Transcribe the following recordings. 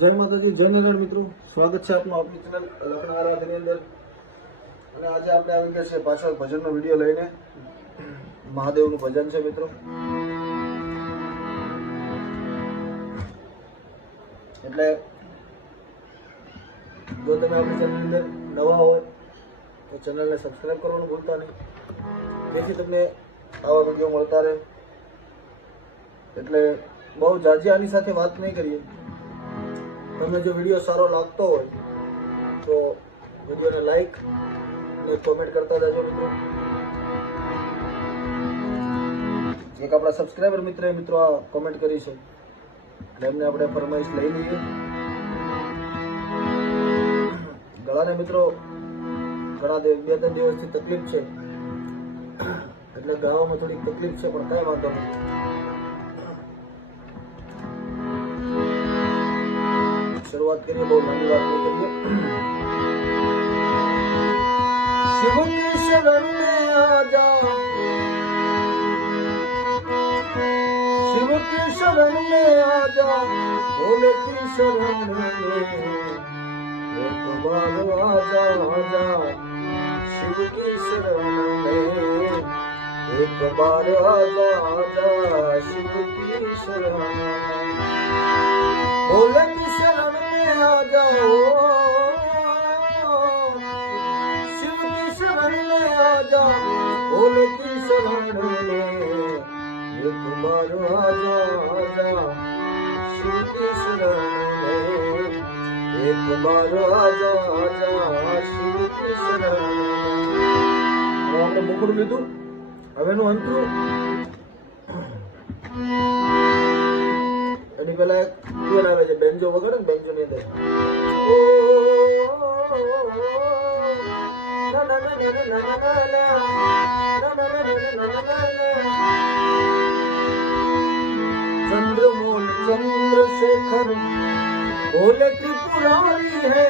જય માતાજી, જય નારાયણ મિત્રો, સ્વાગત છે આપનું આપણી ચેનલ લખન આરાધની અંદર. અને આજે આપણે આવી ગયા છે પાછળ ભજનનો વિડીયો લઈને. મહાદેવનું ભજન છે મિત્રો. એટલે જો તમે આપણી ચેનલ અંદર નવા હોય તો ચેનલને સબસ્ક્રાઈબ કરવાનું ભૂલતા નહીં, જેથી તમને આવા વિડીયો મળતા રહે. એટલે બહુ જાજી આની સાથે વાત નહીં કરીએ. તમને જો વિડીયો સારો લાગતો હોય તો વિડીયોને લાઈક અને કોમેન્ટ કરતા જજો મિત્રો. એક આપણા સબસ્ક્રાઈબર મિત્રો આ કોમેન્ટ કરી છે, એટલે એમને આપણે ફરમાઈશ લઈ લઈએ. ગળાને મિત્રો ઘણા 2-3 દિવસથી તકલીફ છે, એટલે ગાવામાં થોડીક તકલીફ છે, પણ કાંઈ વાંધો નહીં. शुरुआत करिए, बहुत लंबी बात नहीं करिए. शिव की शरण में आजा, शिव की शरण में आजा, भोले की शरण में एक बार आजा आजा. शिव की शरण में एक बार आजा आजा. शिव की शरण में भोले की शरण में आ जाओ. शिव की शरण में आ जाओ, भोले की शरण में एक बार आ जा. शिव की शरण में एक बार आ जा. शिव की शरण में हमने मुकुट લીધું. હવેનું અંતરું એની પહેલા એક ટ્યુન આવે છે, બેન્જો વગાડે ને, બેન્જો ની અંદર चंद्रमोल चंद्रशेखर भोले त्रिपुरारी है.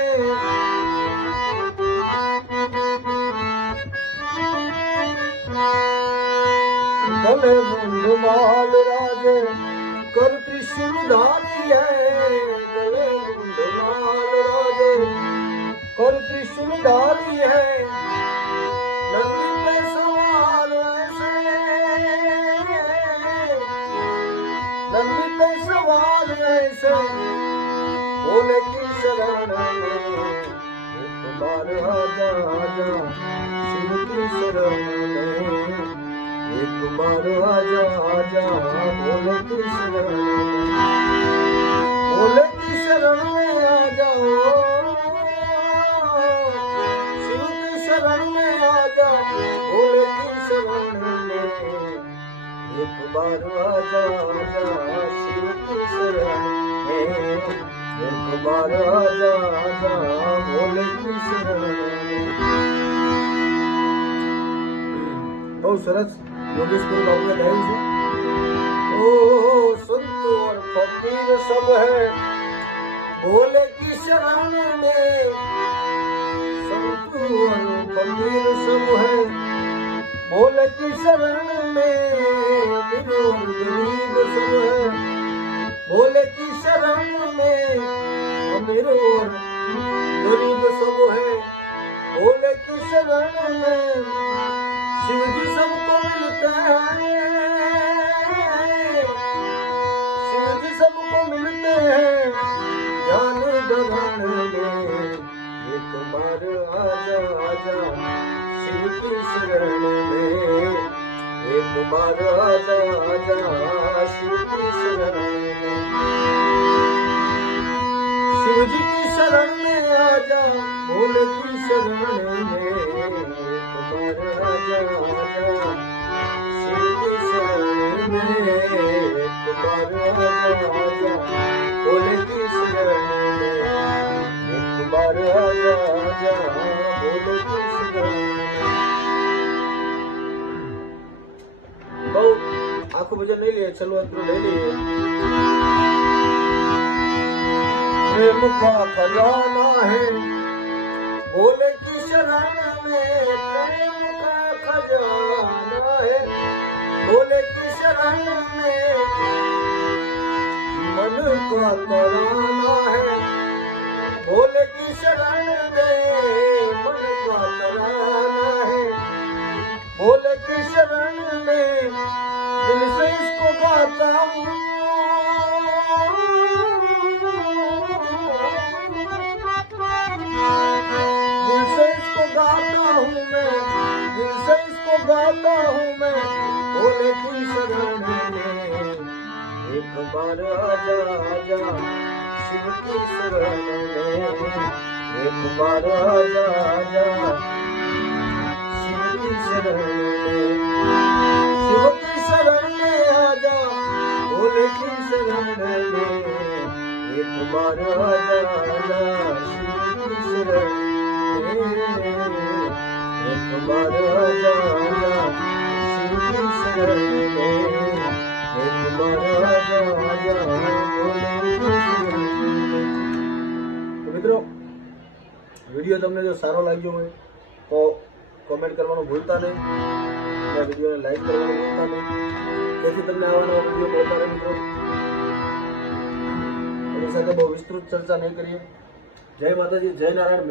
भले मुंडमाल राजे कर त्रिशूलधारी है. गले मुंडमाल राजे कर त्रिशूलधारी है. नंदी पे सवार ऐसे, नंदी पे सवार ऐसे, भोले की शरण में एक बार आजा आजा. शिव की शरण में एक बार आजा आजा. भोले की शरण में, भोले की शरण में आ जाओ. शिव की शरण में आ जा, भोले की शरण में एक बार आजा आजा. शिव की शरण में एक बार आजा आजा. भोले की शरण में बहुत सरस योगेश्वरी बाबू ने गाई है. ओ संत और फकीर सब है भोले की शरण में. संत और फकीर सब है भोले की शरण में. अमीर और गरीब सब है भोले की शरण में. अमीर और गरीब सब है भोले की शरण में. शिव जी सबको मिलते हैं, शिव जी सबको मिलते हैं. ज्ञान गगन में एक बार आजा आजा. शिव की शरण में एक बार आजा आजा. शिव की शरण में, शिव जी की शरण में आजा. भोले की शरण में एक बार आजा आजा. शिव की शरण में एक बार आजा आजा. भोले की शरण में एक बार आजा आजा. भोले की शरण में बहुत आखो भजन नहीं लिए, चलो अंतरो ले लिए. प्रेम का खजाना है भोले की शरण में. प्रेम का खजाना है भोले की शरण में. मन का तराना है शरण में दिल से इसको गाता हूँ दिल से इसको गाता हूँ मैं दिल से इसको गाता हूँ मैं भोले की शरण में एक बार आजा आजा शिव की शरण में एक बार आजा आजा शिव की शरण में शिव की शरण में आजा भोले की शरण में एक बार आजा आजा शिव की शरण में एक बार आजा आजा शिव की शरण में एक बार आजा आजा भोले की शरण में। तो મિત્રો વિડીયો તમને જો સારો લાગ્યો હોય તો કોમેન્ટ કરવાનું ભૂલતા નહીં અને વિડીયોને લાઈક કરવાનું ભૂલતા નહીં જેથી તમને આવા નવા વિડીયો મળતા રહે મિત્રો એની સાથે બહુ વિસ્તૃત ચર્ચા નહીં કરીએ જય માતાજી જય નારાયણ